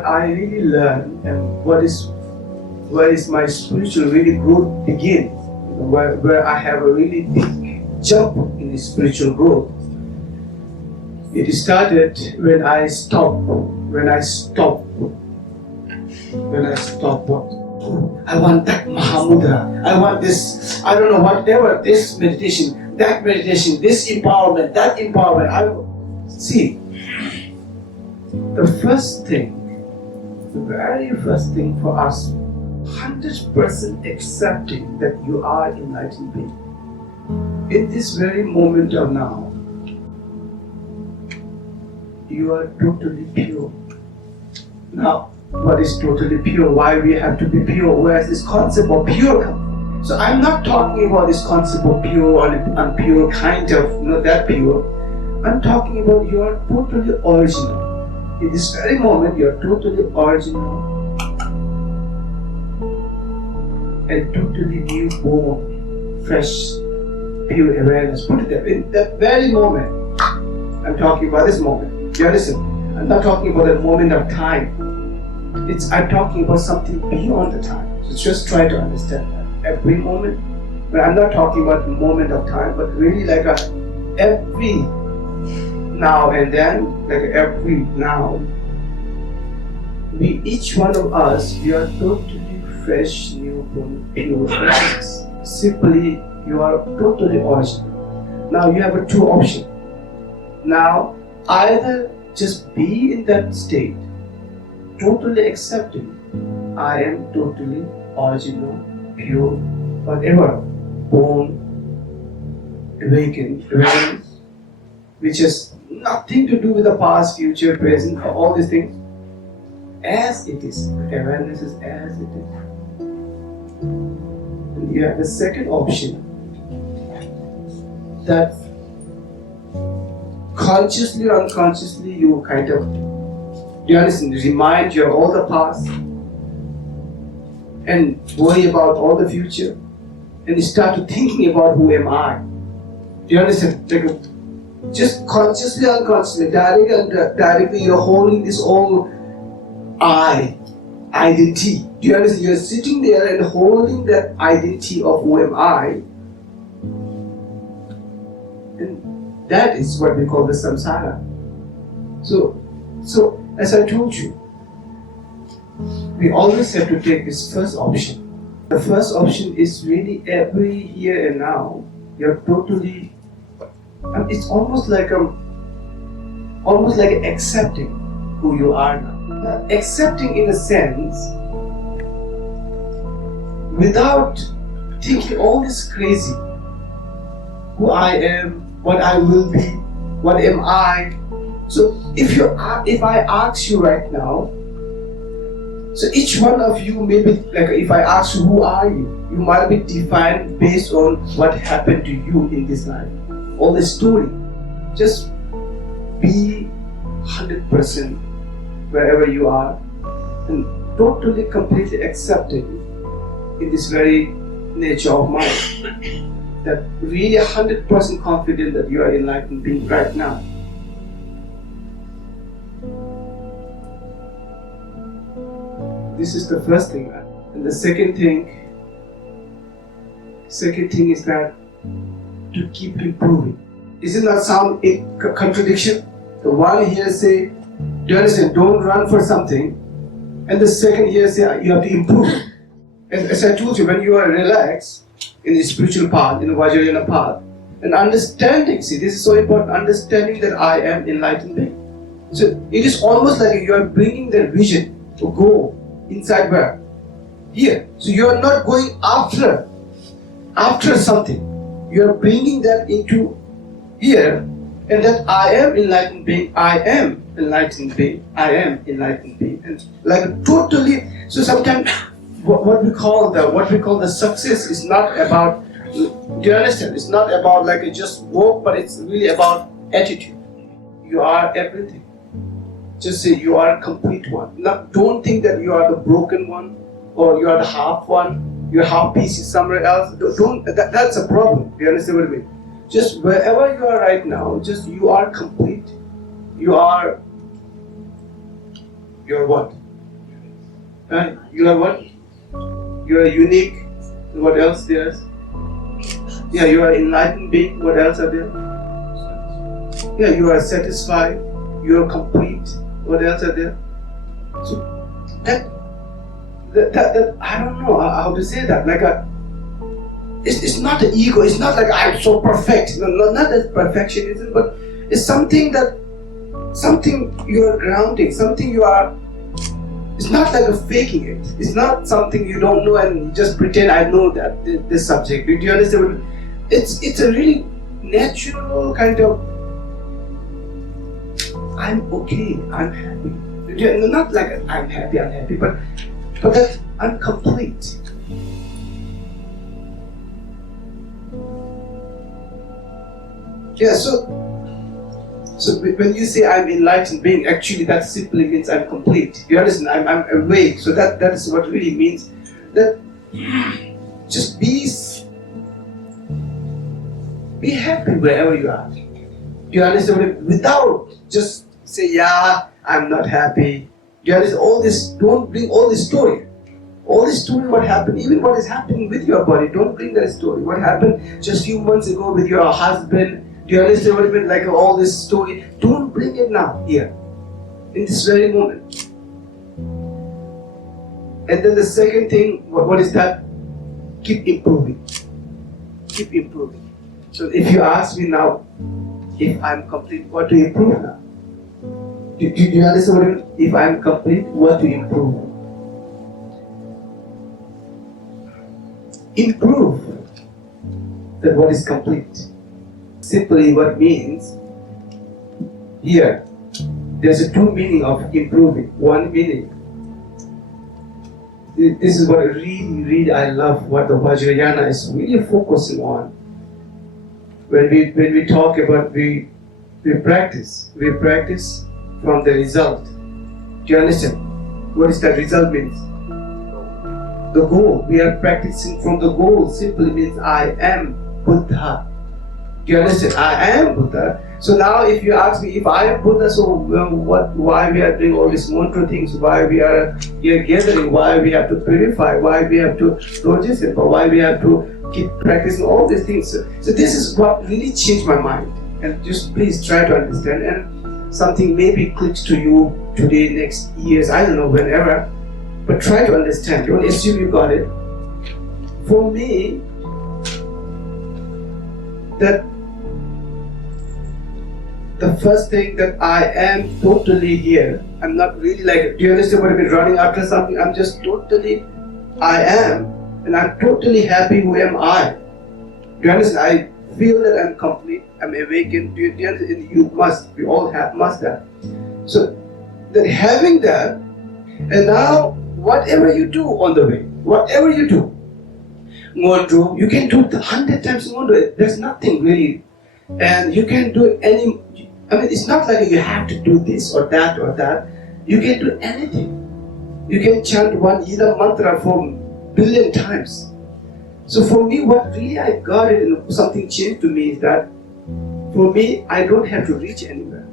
what I really learn and where is my spiritual really growth begin, where I have a really big jump in the spiritual growth. It started when I stopped what? I want that Mahamudra, I want this, I don't know, whatever, this meditation, that meditation, this empowerment, that empowerment. See, the very first thing for us, 100% accepting that you are enlightened being. In this very moment of now, you are totally pure. Now, what is totally pure? Why we have to be pure? Where is this concept of pure come from? So I'm not talking about this concept of pure or unpure kind of, not that pure. I'm talking about you are totally original. In this very moment, you are totally original and totally newborn, fresh, pure awareness. Put it there. In that very moment, I'm talking about this moment. You understand? I'm not talking about that moment of time. I'm talking about something beyond the time. So just try to understand that. Every moment, but I'm not talking about the moment of time, but really like every now and then, like every now, each one of us, we are totally fresh, newborn, pure beings. Simply, you are totally original. Now you have two options. Now, either just be in that state, totally accepting, I am totally original, pure, whatever, born, awakened, awareness, which has nothing to do with the past, future, present, all these things. As it is, awareness is as it is. And you have the second option, that consciously or unconsciously you kind of, you understand, remind you of all the past and worry about all the future and you start to thinking about who am I. Do you understand? Like just consciously, unconsciously, directly you're holding this whole I, identity. Do you understand? You're sitting there and holding that identity of who am I. And that is what we call the samsara. So as I told you, we always have to take this first option. The first option is really every here and now, you're totally, it's almost like accepting who you are now. Accepting in a sense, without thinking all this crazy, who I am, what I will be, what am I. So if I ask you right now, so each one of you maybe, like if I ask you who are you, you might be defined based on what happened to you in this life, all the story. Just be 100% wherever you are and totally, completely accepted in this very nature of mind. That really 100% confident that you are enlightened being right now. This is the first thing. And the second thing is that to keep improving. Does it not sound a contradiction? The one here say, do you understand, don't run for something, and the second here say you have to improve. As I told you, when you are relaxed in the spiritual path, in the Vajrayana path, and understanding, see, this is so important, understanding that I am enlightened being. So it is almost like you are bringing that vision to go inside where? Here. So you are not going after something. You are bringing that into here, and that I am enlightened being, I am enlightened being, I am enlightened being. And like totally, so sometimes what we call the success is not about, do you understand? It's not about like a just walk, but it's really about attitude. You are everything. Just say you are a complete one. Don't think that you are the broken one or you are the half one. Your half piece is somewhere else. That's a problem. Do you understand what I mean? Just wherever you are right now, just you are complete. You are what? You are what? You are unique. What else there is? Yeah, you are enlightened being. What else are there? Yeah, you are satisfied. You are complete. What else are there? So that I don't know how to say that. Like it's not the ego. It's not like I'm so perfect. No, not that perfectionism, but it's something you are grounding. Something you are. It's not like a faking it. It's not something you don't know and you just pretend I know that this subject. Do you understand? It's a really natural kind of. I'm okay. I'm happy. Not like I'm happy, but that I'm complete. Yeah. So when you say I'm enlightened being, actually that simply means I'm complete. You understand? I'm awake. So that is what really means. That just be happy wherever you are. You understand? Without just say, yeah, I'm not happy. You understand? All this, don't bring all this story. All this story, what happened, even what is happening with your body, don't bring that story. What happened just few months ago with your husband, do you understand what I mean? Like all this story, don't bring it now, here, in this very moment. And then the second thing, what is that? Keep improving. Keep improving. So if you ask me now, if I'm complete, what to improve now? Do you understand what I mean? If I'm complete, what to improve? Improve that what is complete. Simply what means, here, there's a two meaning of improving. One meaning, this is what I really I love, what the Vajrayana is really focusing on. When we talk about we practice from the result. Do you understand? What is that result means? The goal. We are practicing from the goal. Simply means I am Buddha. Do you understand? I am Buddha. So now if you ask me if I am Buddha, so why we are doing all these mantra things, why we are here gathering, why we have to purify, why we have to register, why we have to keep practicing all these things. So this is what really changed my mind. And just please try to understand. And something maybe clicks to you today, next years, I don't know, whenever. But try to understand. Don't assume you got it. For me, that the first thing that I am totally here. I'm not really like, do you understand what I mean? Running after something. I'm just totally, I am. And I'm totally happy who am I. Do you understand? I feel that I'm complete. I'm awakened. Do you understand? You must. We all must have. So, that having that, and now, whatever you do on the way, whatever you do, Ngondro, you can do 100 times Ngondro. There's nothing really. And you can do any, I mean, it's not like you have to do this or that or that. You can do anything. You can chant one Ida mantra for a billion times. So for me, what really I got it and something changed to me is that for me, I don't have to reach anywhere.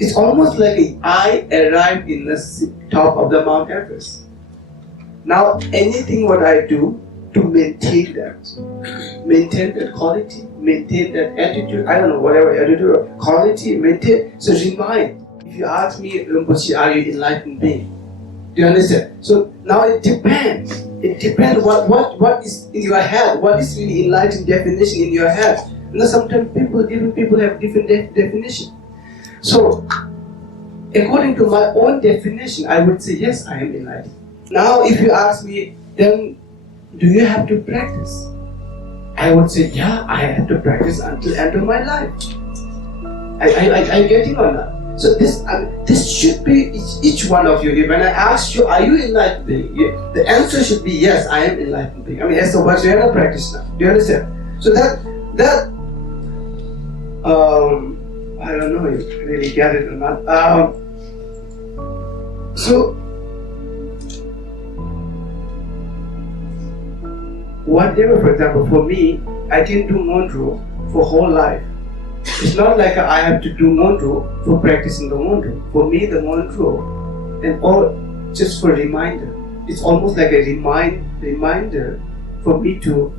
It's almost like I arrived in the top of the Mount Everest. Now, anything what I do to maintain that quality, maintain that attitude, I don't know, whatever attitude or quality, maintain. So remind, if you ask me, Rinpoche, are you enlightened being? Do you understand? So now it depends. It depends what is in your head, what is really enlightened definition in your head. You know, sometimes different people have different definition. So, according to my own definition, I would say, yes, I am enlightened. Now, if you ask me, then do you have to practice? I would say, yeah, I have to practice until the end of my life. I get it or not? So this should be each one of you. When I ask you, are you enlightened being? The answer should be, yes, I am enlightened being. I mean, as a Vajrayana practitioner. Do you understand? So that I don't know if you really get it or not. So, whatever, for example, for me, I can do mantra for whole life. It's not like I have to do mantra for practicing the mantra. For me, the mantra and all just for reminder. It's almost like a reminder for me to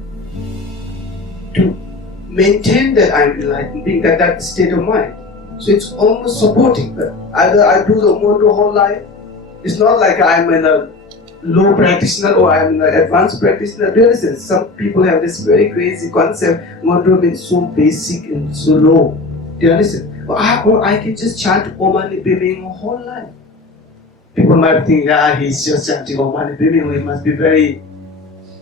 maintain that I'm enlightened being, that state of mind. So it's almost supporting that. Either I do the mantra whole life. It's not like I'm in a low practitioner or I'm an advanced practitioner. There is some people have this very crazy concept. Mantra means so basic and so low. Do you understand? Or I can just chant Om Mani Padme Hum whole life. People might think, he's just chanting Om Mani Padme Hum. He must be very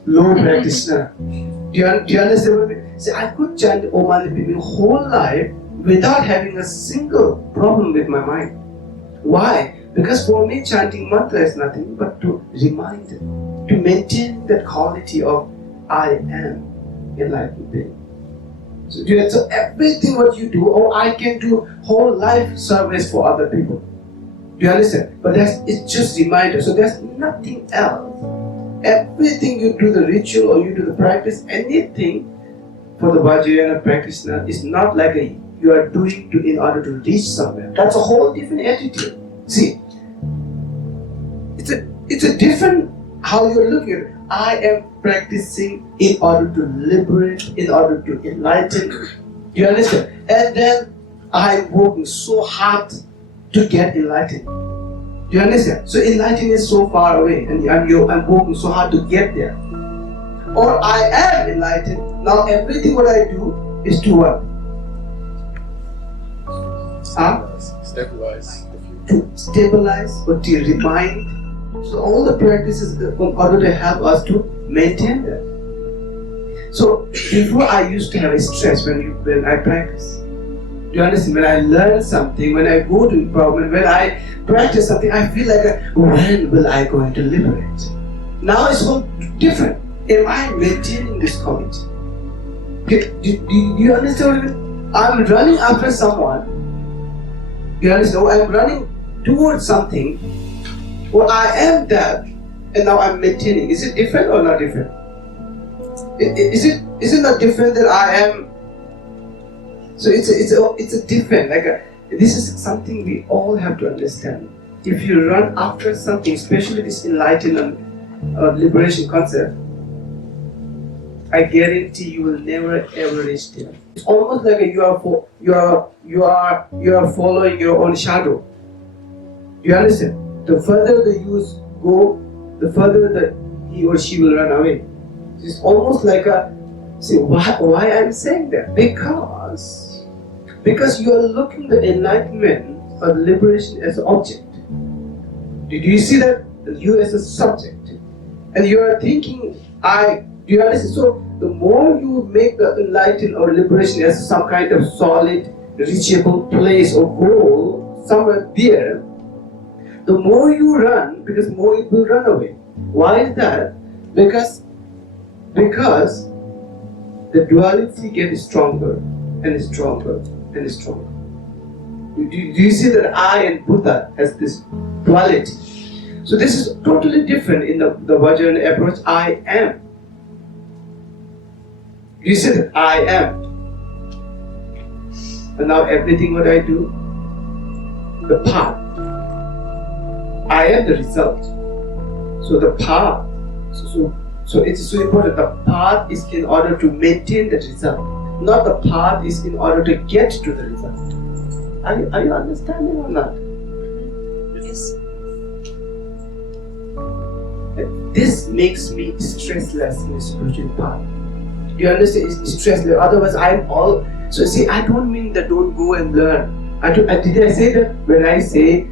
low practitioner. Do you understand what I mean? See, I could chant Om Mani Padme Hum whole life without having a single problem with my mind. Why? Because for me, chanting mantra is nothing but to remind, to maintain that quality of I am enlightened being. So everything what you do, or I can do whole life service for other people. Do you understand? But it's just reminder. So there's nothing else. Everything you do, the ritual or you do the practice, anything for the Vajrayana practitioner is not like you are doing in order to reach somewhere. That's a whole different attitude. See, it's a different how you're looking at it. I am practicing in order to liberate, in order to enlighten. Do you understand? And then I'm working so hard to get enlightened. Do you understand? So enlightenment is so far away, and I'm working so hard to get there. Or I am enlightened. Now everything what I do is to what? Stabilize. To stabilize or to remind. So all the practices in order to help us to maintain that. So before I used to have a stress when I practice. Do you understand? When I learn something, when I go to a problem, when I practice something, I feel like, when will I going to liberate? Now it's all different. Am I maintaining this quality? Do you understand what I mean? I'm running after someone. You understand? I'm running towards something. Well, I am that, and now I'm maintaining. Is it different or not different? Is it not different that I am? So it's a different. This is something we all have to understand. If you run after something, especially this enlightenment or liberation concept, I guarantee you will never ever reach there. It's almost like you are following your own shadow. You understand? The further the youth go, the further he or she will run away. It's almost like why I'm saying that? Because you are looking at enlightenment or liberation as an object. Did you see that? You as a subject. And you are thinking, do you understand? So the more you make the enlightenment or liberation as some kind of solid, reachable place or goal, somewhere there, the more you run, because more it will run away. Why is that? Because the duality gets stronger and stronger and stronger. Do you see that I and Buddha has this duality? So this is totally different in the Vajrayana approach. I am. You see that I am. And now everything what I do, the path. I am the result. So the path. So it's so important. The path is in order to maintain the result. Not the path is in order to get to the result. Are you understanding or not? Yes. This makes me stressless in the spiritual path. You understand? It's stressless. Otherwise, I'm all. So see, I don't mean that don't go and learn. Did I say that? When I say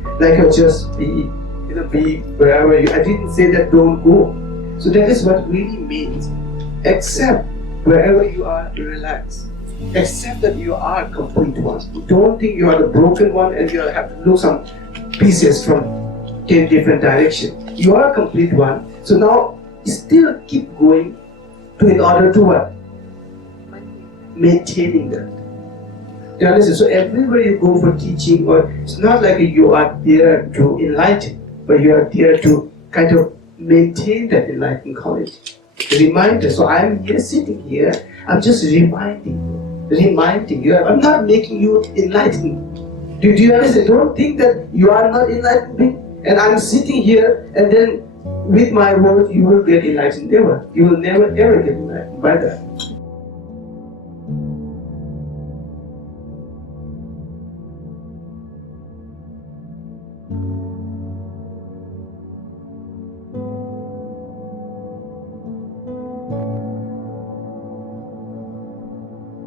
just be, be wherever you. I didn't say that don't go. So that is what really means. Accept wherever you are to relax. Accept that you are a complete one. Don't think you are the broken one and you have to look some pieces from 10 different directions. You are a complete one. So now still keep going in order to what? Maintaining that. You understand? So everywhere you go for teaching, or it's not like you are there to enlighten, but you are there to kind of maintain that enlightened quality. Reminder. So I'm here sitting here, I'm just reminding you. I'm not making you enlightened. Do you understand? Don't think that you are not enlightened being. And I'm sitting here, and then with my word, you will get enlightened never. You will never ever get enlightened by that.